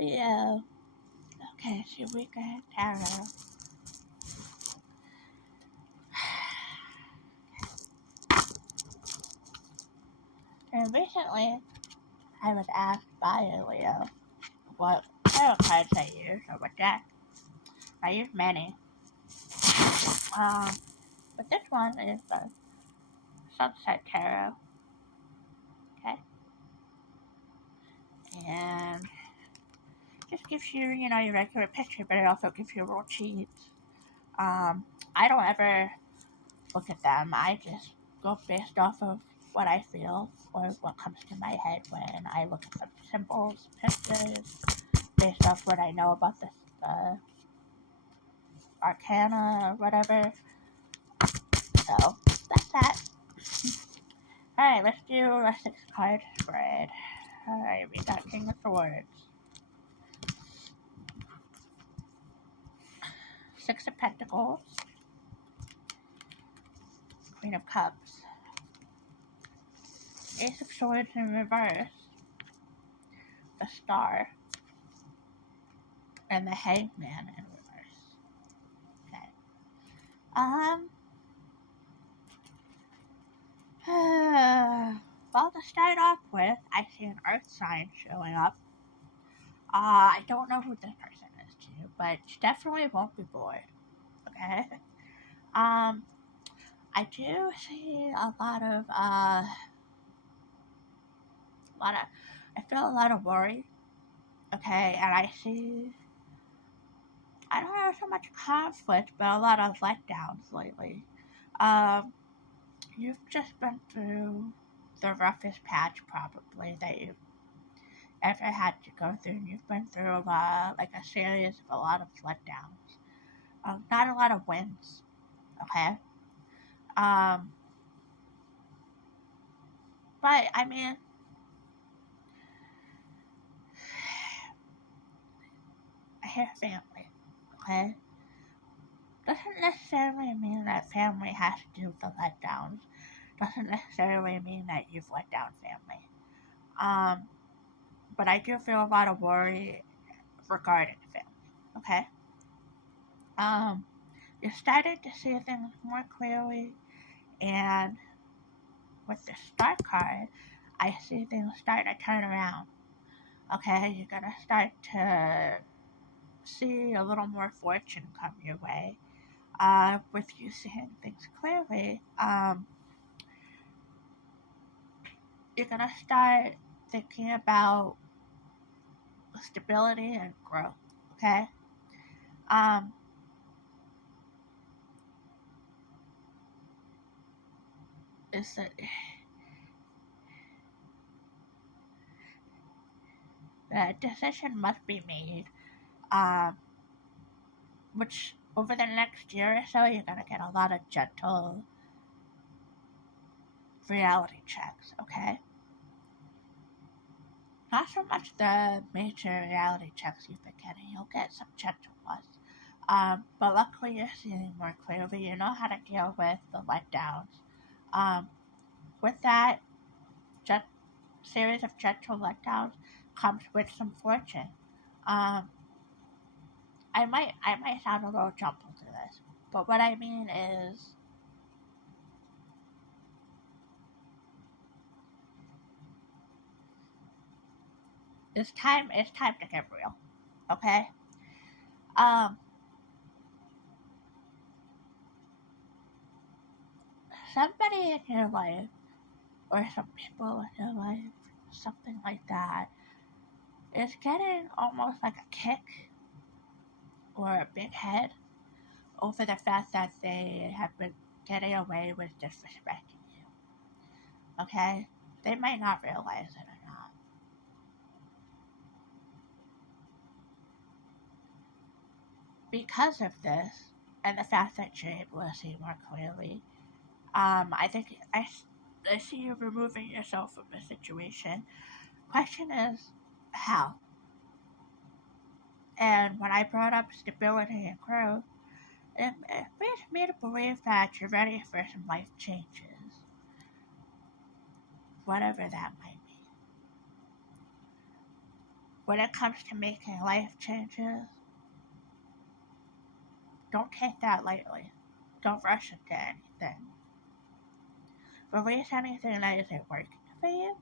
Leo. Okay, so we got tarot. And recently, I was asked by a Leo what tarot cards I use or what deck. I use many. But this one is the Sunset Tarot. Okay? And just gives you, your regular picture, but it also gives you worksheets. I don't ever look at them. I just go based off of what I feel or what comes to my head when I look at the symbols, pictures, based off what I know about the arcana or whatever. So, that's that. Alright, let's do a 6-card spread. Alright, we got King of Swords. 6 of Pentacles. Queen of Cups. Ace of Swords in reverse. The Star. And the Hangman in reverse. Okay. Well, to start off with, I see an earth sign showing up. I don't know who this person is to you, but she definitely won't be bored. Okay? I do see a lot of, I feel a lot of worry. Okay? And I see, I don't know so much conflict, but a lot of letdowns lately. You've just been through the roughest patch, probably, that you've ever had to go through. And you've been through a series of a lot of letdowns. Not a lot of wins. Okay? But, I mean, I hear family, okay? Doesn't necessarily mean that family has to do with the letdowns. Doesn't necessarily mean that you've let down family. But I do feel a lot of worry regarding family, okay? You started to see things more clearly, and with the Star card, I see things starting to turn around. Okay, you're gonna start to see a little more fortune come your way. With you seeing things clearly, you're gonna start thinking about stability and growth. Okay. Is that the decision must be made, which over the next year or so, you're gonna get a lot of gentle reality checks, okay? Not so much the major reality checks you've been getting, you'll get some gentle ones. But luckily you're seeing more clearly, you know how to deal with the letdowns. With that series of gentle letdowns comes with some fortune. I might sound a little jumbled to this, but what I mean is it's time to get real. Okay? Somebody in your life, or some people in your life, something like that, is getting almost like a kick or a big head over the fact that they have been getting away with disrespecting you. Okay? They might not realize it or not. Because of this, and the fact that you're able to see more clearly, I think I see you removing yourself from the situation. Question is, how? And when I brought up stability and growth, it leads me to believe that you're ready for some life changes, whatever that might be. when it comes to making life changes, don't take that lightly. Don't rush into anything. Release anything that isn't working for you.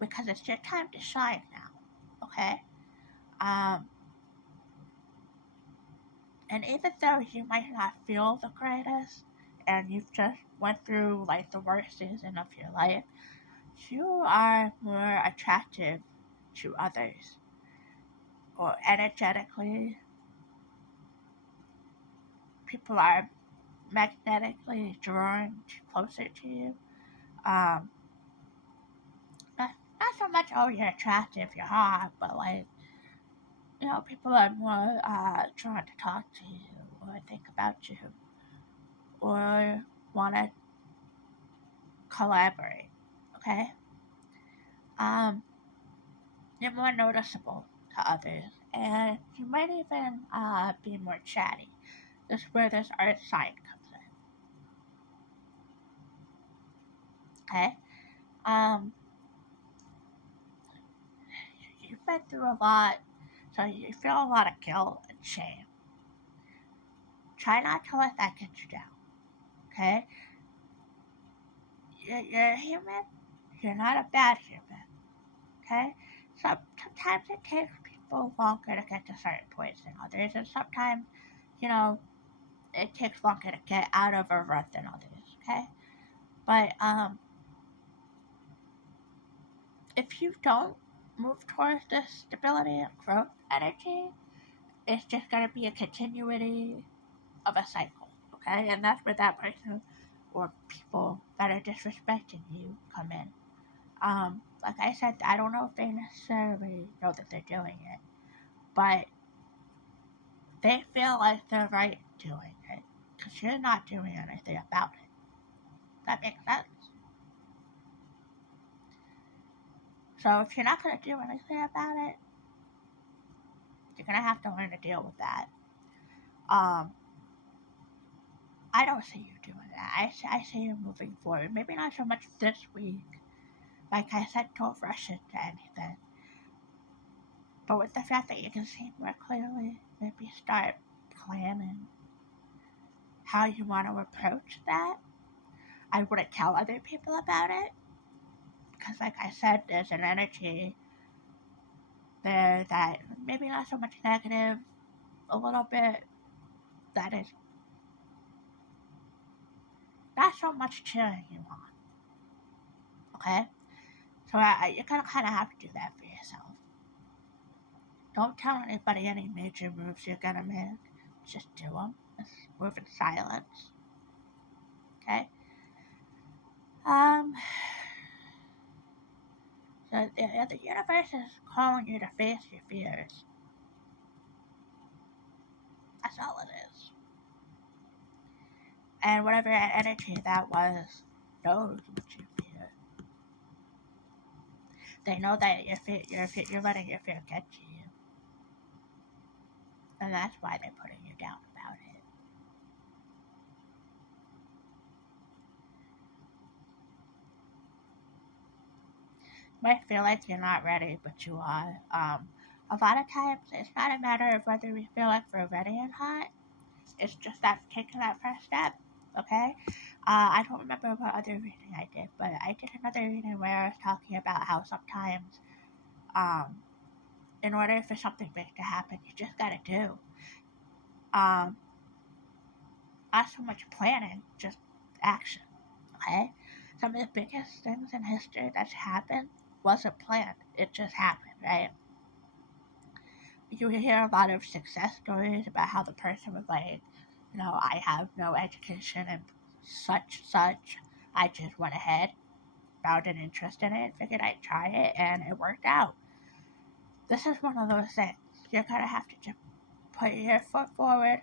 Because it's your time to shine now. Okay? And even though you might not feel the greatest, and you've just went through like the worst season of your life, you are more attractive to others, or energetically, people are magnetically drawn closer to you. Um, not so much, oh, you're attractive, you're hot, but like, people are more drawn to talk to you or think about you or want to collaborate. Okay? You're more noticeable to others, and you might even be more chatty. This is where this earth sign comes in. Okay? Um, you've been through a lot, so you feel a lot of guilt and shame. Try not to let that get you down. Okay? You're a human. You're not a bad human. Okay? Sometimes it takes people longer to get to certain points than others, and sometimes, it takes longer to get out of a rut than others. Okay? But if you don't move towards this stability and growth energy, it's just going to be a continuity of a cycle, okay? And that's where that person or people that are disrespecting you come in. Like I said, I don't know if they necessarily know that they're doing it, but they feel like they're right doing it because you're not doing anything about it. That makes sense. So if you're not going to do anything about it, you're going to have to learn to deal with that. I don't see you doing that. I see you moving forward. Maybe not so much this week. Like I said, don't rush into anything. But with the fact that you can see more clearly, maybe start planning how you want to approach that. I wouldn't tell other people about it. Because like I said, there's an energy there that maybe not so much negative, a little bit that is not so much cheering you on. Okay? So you're going to kind of have to do that for yourself. Don't tell anybody any major moves you're going to make. Just do them. Just move in silence. Okay? So the universe is calling you to face your fears. That's all it is. And whatever energy that was knows what you fear. They know that you're letting your fear get to you. And that's why they're putting you down about it. You might feel like you're not ready, but you are. A lot of times, it's not a matter of whether we feel like we're ready or not. It's just that taking that first step, okay? I don't remember what other reading I did, but I did another reading where I was talking about how sometimes, in order for something big to happen, you just gotta do. Not so much planning, just action, okay? Some of the biggest things in history that's happened wasn't planned. It just happened, right? You hear a lot of success stories about how the person was like, I have no education and such. I just went ahead, found an interest in it, figured I'd try it, and it worked out. This is one of those things. You're going to have to just put your foot forward,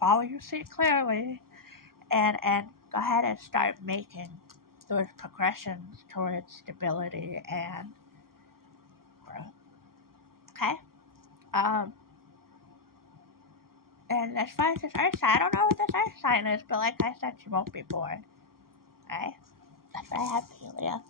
follow you see clearly, and go ahead and start making those progressions towards stability and growth. Okay? And as far as this earth sign, I don't know what this earth sign is, but like I said, you won't be bored. Alright? That's what I have for you, Leo.